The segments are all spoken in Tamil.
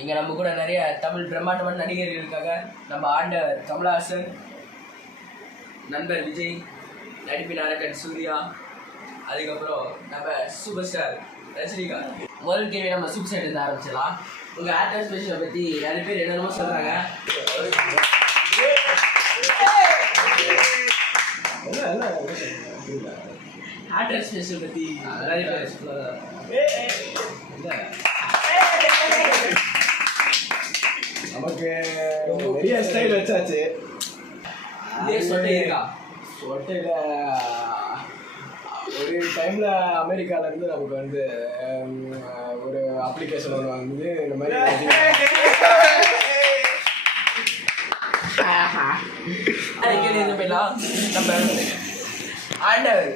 இங்க நம்ம கூட நிறைய தமிழ் பிரம்மாண்டமான நடிகர்கள் இருக்காங்க. நம்ம ஆண்டவர் கமலஹாசன் நண்பர் விஜய் நடிப்பின் அரக்கன் சூர்யா அதுக்கப்புறம் நம்ம சூப்பர் ஸ்டார் ரஜினிகாந்த். முதல் கேள்வி நம்ம சூப்பர் ஸ்டார் இருந்து ஆரம்பிச்சிடலாம். உங்கள் ஆக்டர் ஸ்பெஷலை பற்றி நிறைய பேர் என்னென்னமோ சொல்கிறாங்க ஆக்டர் ஸ்பெஷல் பற்றி நிறைய பேர் நமக்கு நிறைய ஸ்டைல் வச்சாச்சு. சொட்டையில ஒரு டைம்ல அமெரிக்கால இருந்து நமக்கு வந்து ஒரு அப்ளிகேஷன் ஒன்று வந்து இந்த மாதிரி நம்ம ஆண்டவர்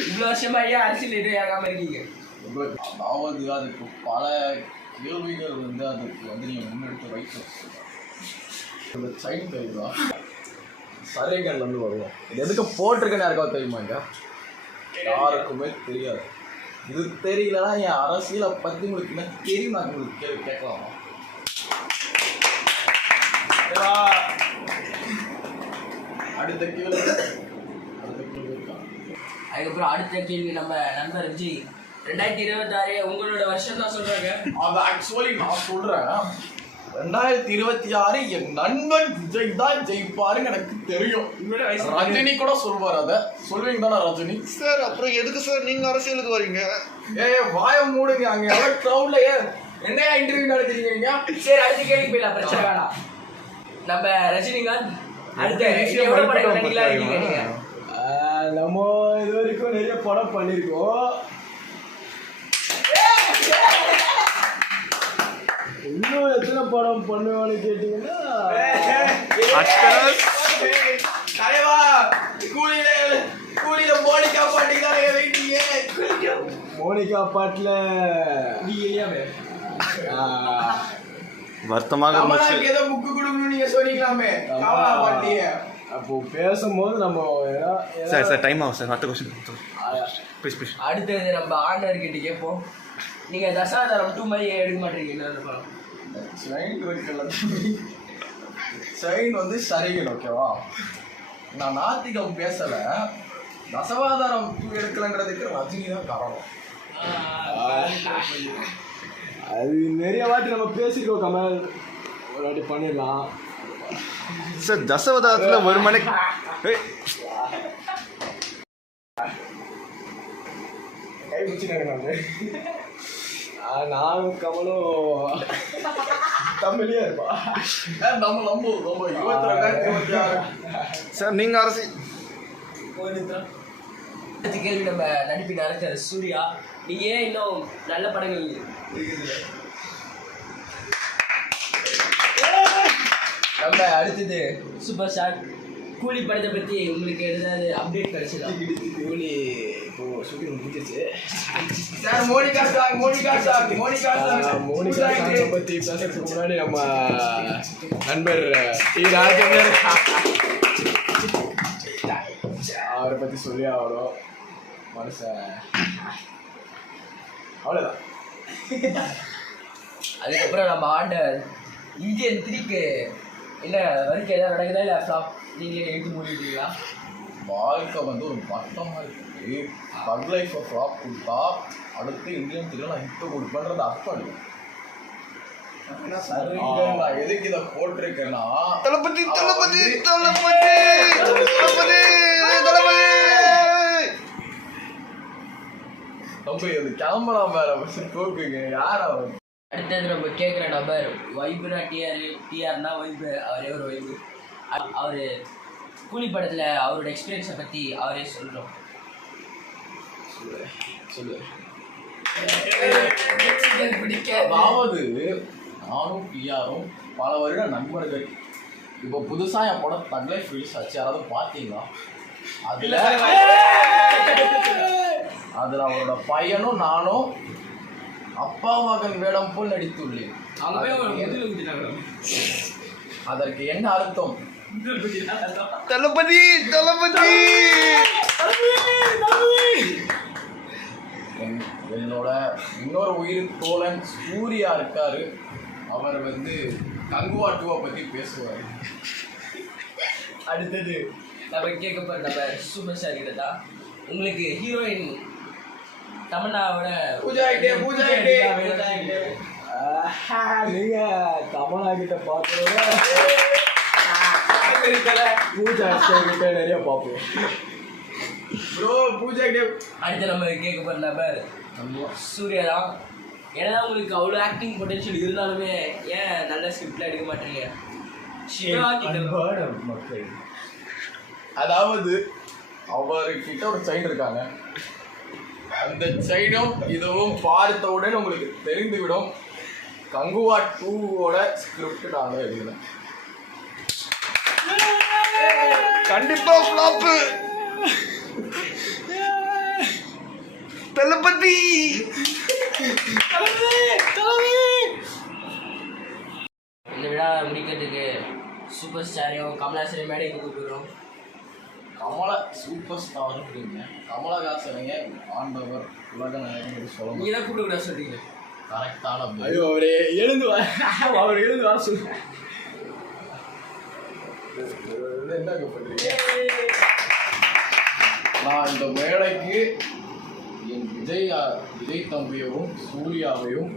இவ்வளோ வருஷமா ஏன் அரசியல் இறங்காம இருக்கீங்க? அதாவது அதுக்கு பல கேள்விகள் வந்து அதுக்கு வந்து நீங்கள் முன்னெடுத்து வைக்கணும். இந்த சைன் தெரியுதா சரேகன் வந்து வருவோம் இது எதுக்கு போட்டிருக்கேன்னு யாருக்காவது தெரியுமாங்க யாருக்குமே தெரியாது. இது தெரியலனா என் அரசியலை பற்றி உங்களுக்கு என்ன தெரியும் நான் உங்களுக்கு கேள்வி கேட்கலாமா. அடுத்த கேள்வி. அடுத்த கேள்வி அதுக்கப்புறம் அடுத்த கேள்வி நம்ம நண்பர் விஜய். ரெண்டாயிரத்தி இருபத்தாறு உங்களோட வருஷம் தான் சொல்றாங்க. அது ஆக்சுவலி நான் சொல்றேன். ரெண்டாயிரத்தி இருபத்தி ஆறு என் நண்பன் விஜய் தான் ஜெயிப்பாருன்னு எனக்கு தெரியும். ரஜினி கூட சொல்வார் அத. சொல்வீங்க தானே ரஜினி? சார் அப்புறம் எதுக்கு சார் நீங்க அரசியலுக்கு வரீங்க? ஏய் வாய மூடுங்க அங்க. எல்லாம் கிரவுட்ல ஏ என்னையா இன்டர்வியூ நடத்துறீங்க நீங்க? சரி அடுத்த கேள்வி போயிடலாம் பிரச்சனை வேணாம். நம்ம ரஜினிகாந்த் அடுத்த எவ்வளவு ஆஹ், நம்ம இது வரைக்கும் நிறைய படம் பண்ணியிருக்கோம் இன்னும் எத்தனை படம் பண்ணுவான்னு கேட்டீங்கன்னா தலைவா கூலியில கூலியில மோனிகா பாட்டிக்கு தான் வெயிட்டிங்க மோனிகா பாட்டில் வருத்தமாக கமலாக்கு ஏதோ புக்கு கொடுக்கணும்னு நீங்க சொன்னீங்களாமே. கமலா பாட்டிய. அப்போ பேசும்போது நம்ம சார் சார் டைம் ஆகும் சார். அடுத்த கொஸ்டின் ப்ளீஸ் ப்ளீஸ் அடுத்தது நம்ம ஆண்டவர் கிட்ட கேட்போம். நீங்க தசாவதாரம் டூ மாதிரி எடுக்க மாட்டீங்க என்ன படம் செயின் இருக்குல்ல செயின் வந்து சரிகன் ஓகேவா நான் நாத்திகம் பேசல. தசவாதாரம் எடுக்கலன்றதுக்கு ரஜினி தான் காரணம். அது நிறைய வாட்டி நம்ம பேசியிருக்கோம் கமல். ஒரு வாட்டி பண்ணிடலாம். சார் தசவதாரத்தில் ஒரு மணிக்கு கை பிடிச்சிட்டாங்க நான் நானும் கமலும் தமிழ்லயே இருப்பா. நம்ம நம்ப நம்ம இருபத்தி ரெண்டாயிரத்தி இருபத்தி ஆறு. சார் நீங்கள் அரசி அடுத்த கேள்வி நம்ம நடிப்பின் அரசர் சூர்யா. நீங்க ஏன் இன்னும் நல்ல படங்கள் நம்ம அடுத்தது சூப்பர் ஸ்டார் கூலி படத்தை பத்தி உங்களுக்கு ஏதாவது அப்டேட் கிடைச்சதா? கூலி இப்போ ஷூட்டிங் முடிஞ்சிச்சு sir Monica sir Monica sir Monica sir. ஆஹ் மோனிகா சாங்கை பத்தி பேசுறதுக்கு முன்னாடி நம்ம நண்பர் டி ராஜேந்தர் அவரை பத்தி சொல்லி ஆகணும். மனுஷன் அவ்வளோதான் அதுக்கப்புறம் நம்ம ஆண்டர் இந்தியன் த்ரீக்கு என்ன வரைக்கும் ஏதாவது நடக்குதா இல்லை ஃப்ளாப் நீங்களே எடுத்து மூடிட்டீங்களா? வாழ்க்கை வந்து ஒரு மட்டமாக இருக்குது பக் லைஃப்பை ஃப்ளாப் கொடுத்தா அடுத்து இந்தியன் திரும்ப நான் ஹிட்டு கொடுப்பேன்றது அர்த்தம் இல்லை. எதுக்கு இதை போட்டிருக்கேன்னா தளபதி தளபதி தளபதி தளபதி கேமரா மேல தூக்குங்க. யார் அவர் அடுத்தது நம்ம கேட்குற நபர் வைபுனா டிஆர் டிஆர்னா வைபு அவரே ஒரு வைபு அவர் கூலி படத்தில் அவரோட எக்ஸ்பீரியன்ஸை பற்றி அவரே சொல்கிறோம் சொல்லு அதாவது நானும் பிஆரும் பல வருட நண்பர்கள். இப்போ புதுசா என் படம் தக் லைஃப் ரிலீஸ் ஆச்சு. யாராவது பார்த்தீங்களா? அதுல அதுல அவரோட பையனும் நானும் அப்பா மகன் வேடம் போல் நடித்துள்ளேன். அதற்கு என்ன அர்த்தம்? தளபதி தளபதி! என்- என்னோட இன்னொரு உயிர் தோழன் சூர்யா இருக்காரு. அவர் வந்து கங்குவா டூவை பற்றி பேசுவார். அடுத்தது நம்ம கேட்க போற நம்ம சூப்பர் ஸ்டார் கிட்ட தான். உங்களுக்கு ஹீரோயின் தமன்னாவோட பூஜா ஆயிட்டே, பூஜா ஆயிட்டே, பூஜா ஆயிட்டே. ஆஹா, நீங்க கமலா கிட்ட பார்த்தோட பூஜா கிட்ட நிறைய பார்ப்போம். ப்ரோ பூஜா அடுத்து நம்ம கேட்க போற நபர் சூர்யா தான். ஏன்னா உங்களுக்கு அவ்வளோ ஆக்டிங் பொட்டன்ஷியல் இருந்தாலுமே ஏன் நல்ல ஸ்கிரிப்ட்லாம் எடுக்க மாட்டீங்க? மக்கள். அதாவது அவர்கிட்ட ஒரு சைன் இருக்காங்க. அந்த சைனும் இதுவும் பார்த்தவுடன் உங்களுக்கு தெரிந்துவிடும். கங்குவா டூவோட ஸ்கிரிப்ட் நாங்கள் எழுதுனேன் கண்டிப்பா ஃப்ளாப் தளபதி. இந்த விழா முடிக்கிறதுக்கு சூப்பர் ஸ்டாரையும் கமலாசனையும் மேடைக்கு கூப்பிடுறோம். கமல சூப்பர் ஸ்டாருன்றீங்க கமலஹாசனைங்க ஆண்டவர் உலக நாயகன் சொல்ல நீங்க தான் கூப்பிட சொல்றீங்க கரெக்டான ஐயோ அவரே எழுந்து வா அவர் எழுந்து வர சொல்லு என்ன பண்றீங்க நான் இந்த மேடைக்கு என் விஜய் விஜய் தம்பியவும் சூர்யாவையும்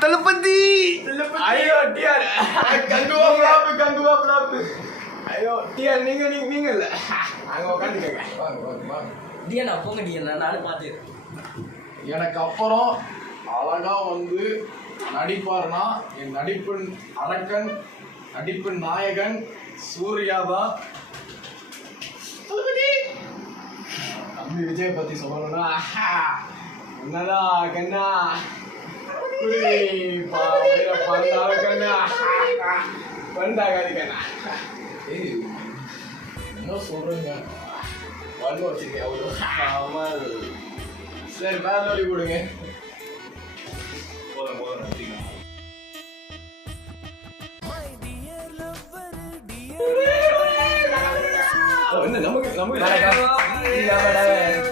தளபதி! ஐயோ TR. Kanguva flop Kanguva flop ஐயோ டிஆர் நீங்க நீங்க நீங்க இல்ல அங்க உட்காந்துக்கங்க வாங்க வாங்க வாங்க. டிஎன்ஆ போங்க டிஎன்ஆ நானும் பார்த்து. எனக்கு அப்புறம் அழகா வந்து நடிப்பார்னா என் நடிப்பின் அரக்கன் நடிப்பின் நாயகன் சூர்யா தான் தம்பி விஜய் பற்றி சொல்லணும்னா என்னதான் கண்ணா? குடி பாவையில பறந்தாலும் கண்ணா? பந்தாகாது கண்ணா? ஏய், என்ன சொல்றீங்க? வந்து வச்சிருக்கேன் அவ்வளோ ஆமா சரி வேற வழி கொடுங்க. போதும் போதும் நிறுத்திக்கலாம் என்ன நமக்கு நமக்கு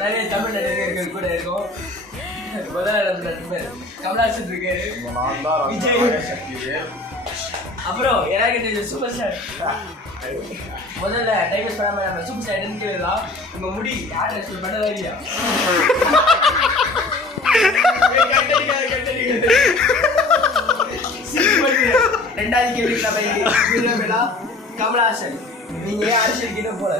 நிறைய தமிழ் நடிகர்கள் கூட இருக்கும். நம்ம கமலாசன் தான் விஜய். சக்தி அப்புறம் எனக்கு தெரிஞ்ச சூப்பர் ஸ்டார் முதல்ல பண்ணாம நம்ம சூப்பர் ஸ்டார் கேளுலாம் உங்க முடி யார் இல்லையா சிரிப்பு வருது. ரெண்டாவது கேள்வி நம்ம கமலாசன் நீங்க ஏன் அரசியல் கிட்ட போல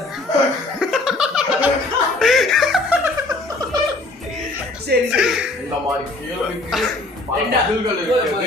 சரி சரி இந்த மாதிரி கேள்விக்கு பதில்கள் போதும்,